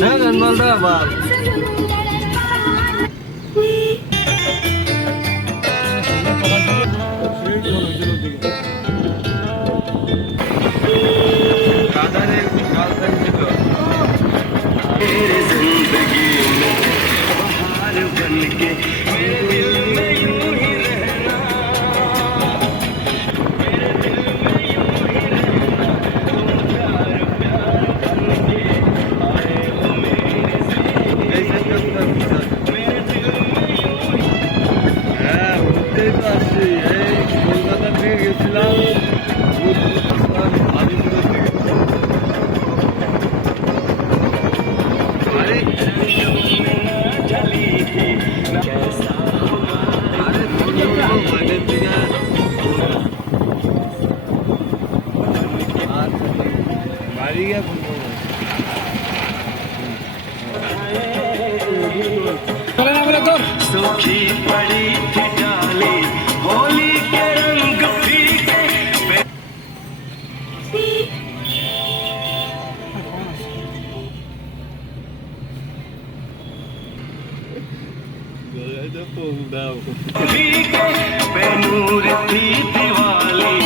হ্যাঁ গানবালটা বাল কাদারের গার্লফ্রেন্ড ছিল जिंदगी में बाहर बन के मेरे दिल में यूं ही रहना मेरे दिल में यूं ही रहना तुम प्यार प्यार बन के आए हो मेरे से मेरे दिल में यूं ही হ্যাঁ বুঝতেই পারছি এই কলকাতা থেকে গেছিলাম আলিপুরের দিকে सूखी पड़ी थी डाली होली के रंग फीके बेनूर थी दिवाली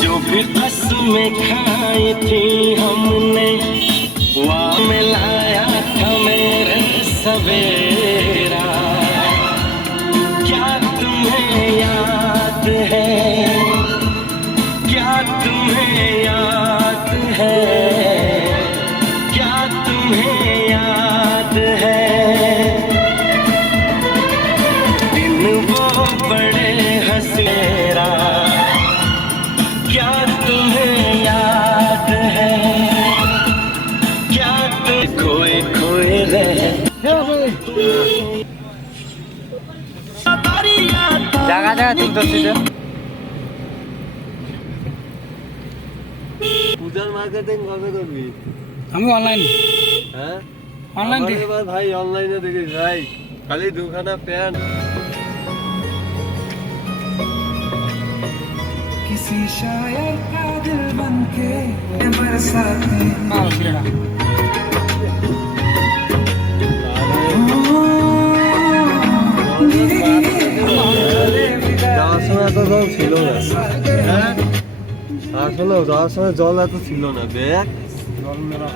जो भी कसमें खाई थी हमने वहाँ मिलाया था मेरे सवेरा क्या तुम्हें याद है क्या तुम्हें याद है क्या तुम्हें याद है दिन वो बड़े हंसेरा क्या तुम्हें याद है क्या तुम खोए खोए रहे জায়গা জায়গা তুলতে হচ্ছে পূজার মার্কেটিং কবে করবি আমি অনলাইন হ্যাঁ অনলাইন এবার ভাই অনলাইনে দেখিস ভাই খালি দুখানা প্যান্ট किसी शायर का दिल बनके बरसाते যাওয়ার সময় এত জল ছিল না হ্যাঁ আসলে যাওয়ার সময় জল এত ছিল না ব্যাগ জল মেলা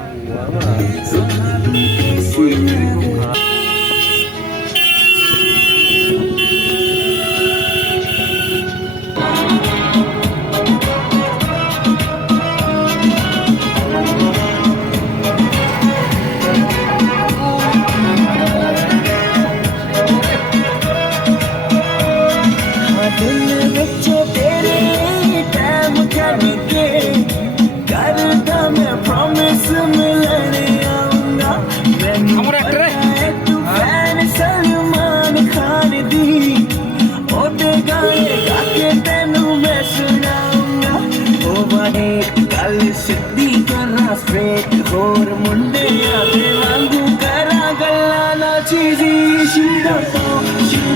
ਹੋਰ ਮੁੰਡਿਆਂ ਦੇ ਵਾਂਗੂ ਕਰਾਂ ਗੱਲਾਂ ਨਾ ਚੀਜ਼ੀ ਸ਼ੀਰਾ ਤੋਂ